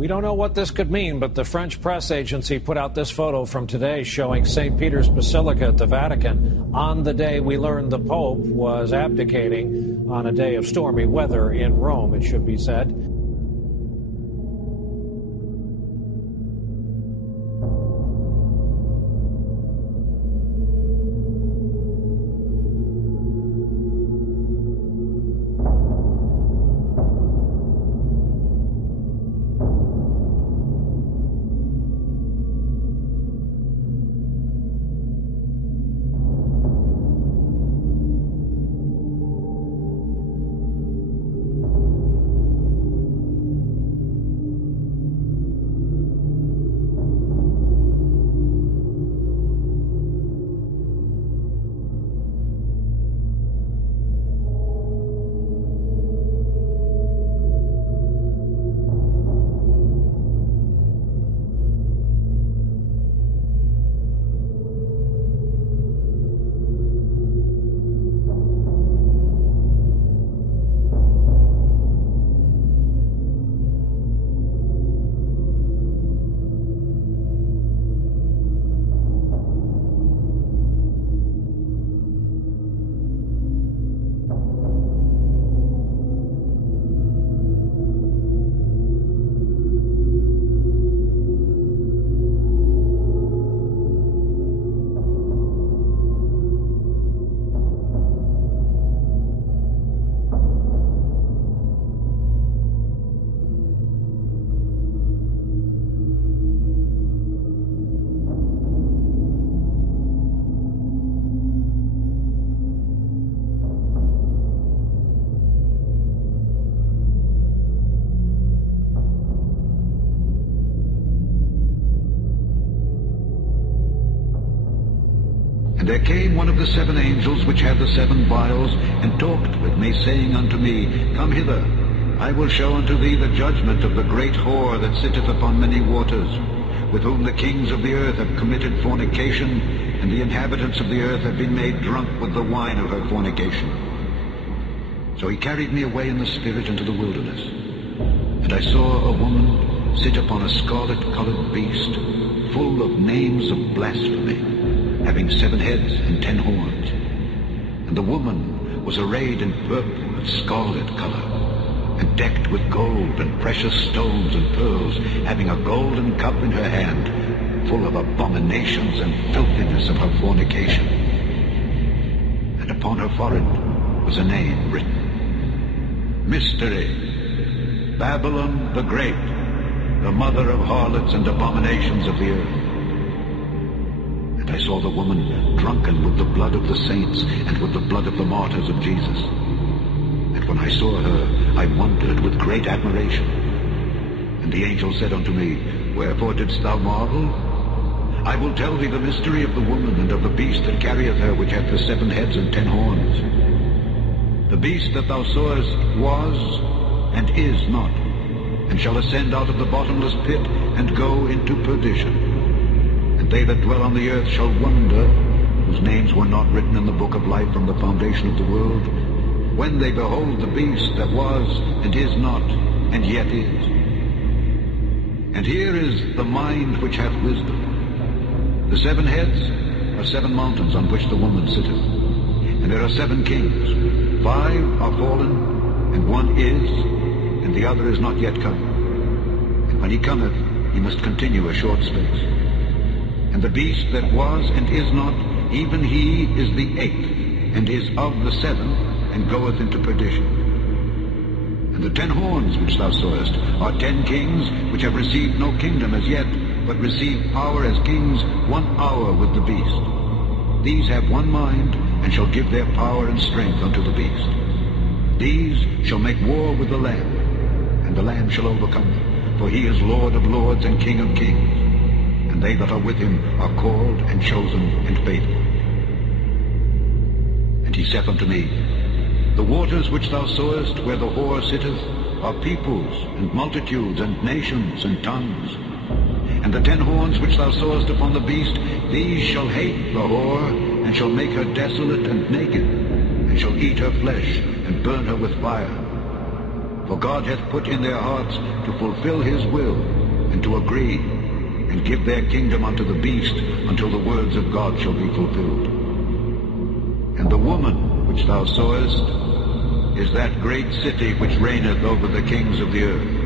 We don't know what this could mean, but the French press agency put out this photo from today showing St. Peter's Basilica at the Vatican on the day we learned the Pope was abdicating, on a day of stormy weather in Rome, it should be said. And there came one of the 7 angels which had the 7 vials, and talked with me, saying unto me, Come hither, I will show unto thee the judgment of the great whore that sitteth upon many waters, with whom the kings of the earth have committed fornication, and the inhabitants of the earth have been made drunk with the wine of her fornication. So he carried me away in the spirit into the wilderness, and I saw a woman sit upon a scarlet-colored beast, full of names of blasphemy, having 7 heads and 10 horns. And the woman was arrayed in purple and scarlet color, and decked with gold and precious stones and pearls, having a golden cup in her hand, full of abominations and filthiness of her fornication. And upon her forehead was a name written, Mystery, Babylon the Great, the mother of harlots and abominations of the earth. I saw the woman drunken with the blood of the saints and with the blood of the martyrs of Jesus. And when I saw her, I wondered with great admiration. And the angel said unto me, Wherefore didst thou marvel? I will tell thee the mystery of the woman and of the beast that carrieth her, which hath the 7 heads and 10 horns. The beast that thou sawest was and is not, and shall ascend out of the bottomless pit and go into perdition. And they that dwell on the earth shall wonder, whose names were not written in the book of life from the foundation of the world, when they behold the beast that was and is not, and yet is. And here is the mind which hath wisdom. The 7 heads are 7 mountains on which the woman sitteth, and there are 7 kings. 5 are fallen, and 1 is, and the other is not yet come. And when he cometh, he must continue a short space. And the beast that was and is not, even he is the 8th, and is of the 7, and goeth into perdition. And the 10 horns which thou sawest are 10 kings, which have received no kingdom as yet, but receive power as kings 1 hour with the beast. These have 1 mind, and shall give their power and strength unto the beast. These shall make war with the Lamb, and the Lamb shall overcome them, for he is Lord of lords and King of kings. And they that are with him are called and chosen and faithful. And he saith unto me, The waters which thou sawest where the whore sitteth are peoples and multitudes and nations and tongues. And the 10 horns which thou sawest upon the beast, these shall hate the whore, and shall make her desolate and naked, and shall eat her flesh and burn her with fire. For God hath put in their hearts to fulfill his will, and to agree, and give their kingdom unto the beast, until the words of God shall be fulfilled. And the woman which thou sawest is that great city which reigneth over the kings of the earth.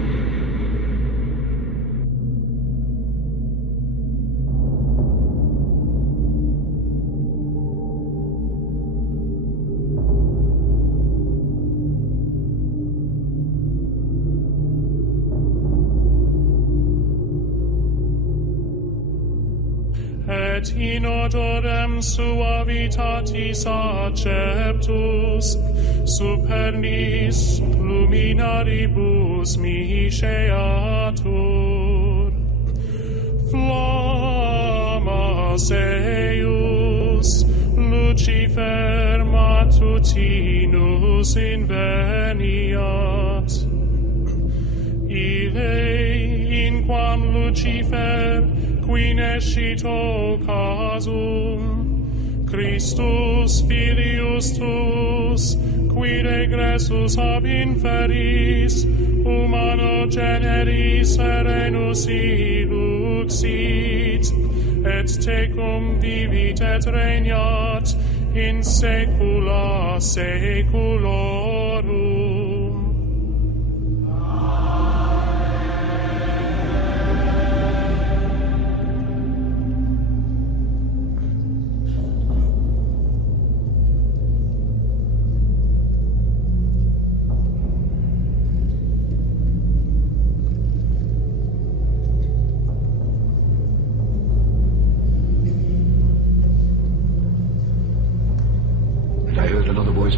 Et in odorem suavitatis acceptus, supernis luminaribus misceatur. Flammas eius, Lucifer matutinus inveniat. Ille, in quam Lucifer, qui nescito casum, Christus filius tuus, qui regressus ab inferis, humano generis serenus iluxit, et tecum vivit et regnat in saecula saeculorum.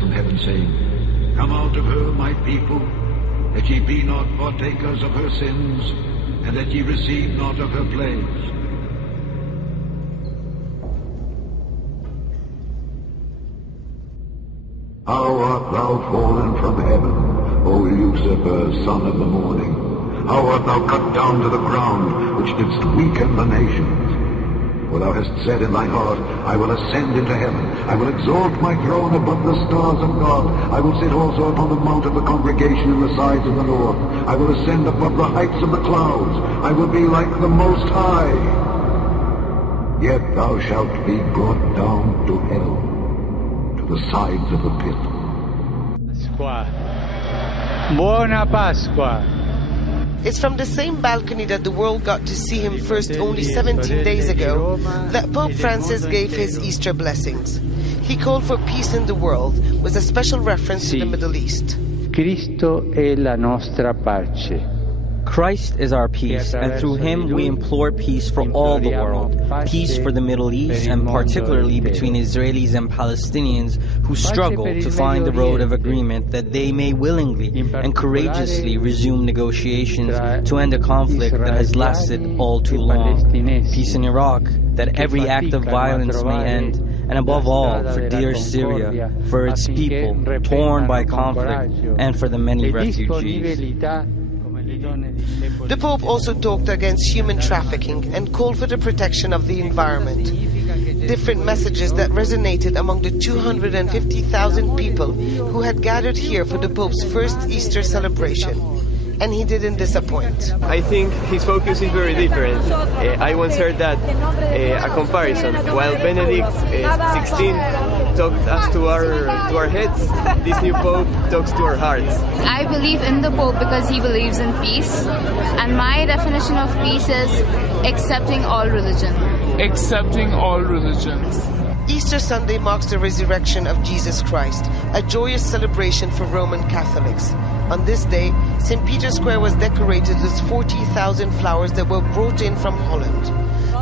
From heaven, saying, Come out of her, my people, that ye be not partakers of her sins, and that ye receive not of her plagues. How art thou fallen from heaven, O Lucifer, son of the morning? How art thou cut down to the ground, which didst weaken the nations? For thou hast said in thine heart, I will ascend into heaven. I will exalt my throne above the stars of God. I will sit also upon the mount of the congregation in the sides of the north. I will ascend above the heights of the clouds. I will be like the Most High. Yet thou shalt be brought down to hell, to the sides of the pit. Pasqua. Buona Pasqua. It's from the same balcony that the world got to see him first only 17 days ago that Pope Francis gave his Easter blessings. He called for peace in the world with a special reference to the Middle East. Cristo è la nostra pace. Christ is our peace, and through him we implore peace for all the world, peace for the Middle East, and particularly between Israelis and Palestinians who struggle to find the road of agreement that they may willingly and courageously resume negotiations to end a conflict that has lasted all too long. Peace in Iraq, that every act of violence may end, and above all, for dear Syria, for its people torn by conflict, and for the many refugees. The Pope also talked against human trafficking and called for the protection of the environment. Different messages that resonated among the 250,000 people who had gathered here for the Pope's first Easter celebration. And he didn't disappoint. I think his focus is very different. I once heard that a comparison. While Benedict XVI talked us to our heads, this new Pope talks to our hearts. I believe in the Pope because he believes in peace. And my definition of peace is accepting all religion. Accepting all religions. Easter Sunday marks the resurrection of Jesus Christ, a joyous celebration for Roman Catholics. On this day, St. Peter's Square was decorated with 40,000 flowers that were brought in from Holland.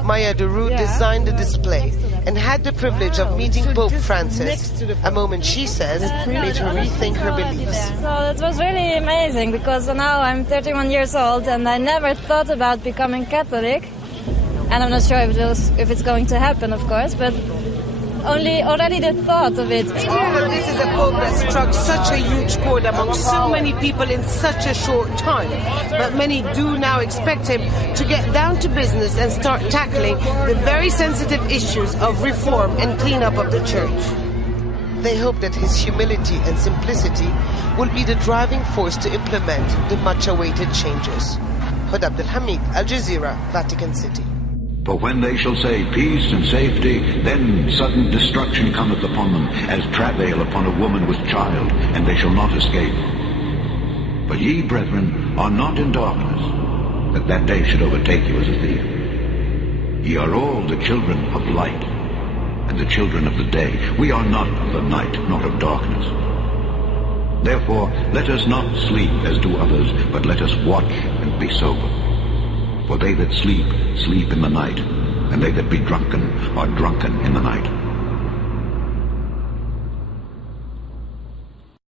Maya de Roux designed the display and had the privilege of meeting Pope Francis, a moment she says made her rethink her beliefs. So it was really amazing because now I'm 31 years old and I never thought about becoming Catholic. And I'm not sure if it's going to happen, of course, but already the thought of it. This is a Pope that struck such a huge chord among so many people in such a short time. But many do now expect him to get down to business and start tackling the very sensitive issues of reform and cleanup of the church. they hope that his humility and simplicity will be the driving force to implement the much-awaited changes. Hud Abdul Hamid, Al Jazeera, Vatican City. For when they shall say peace and safety, then sudden destruction cometh upon them, as travail upon a woman with child, and they shall not escape. But ye, brethren, are not in darkness, that that day should overtake you as a thief. Ye are all the children of light, and the children of the day. We are not of the night, not of darkness. Therefore, let us not sleep as do others, but let us watch and be sober. For they that sleep, sleep in the night, and they that be drunken are drunken in the night.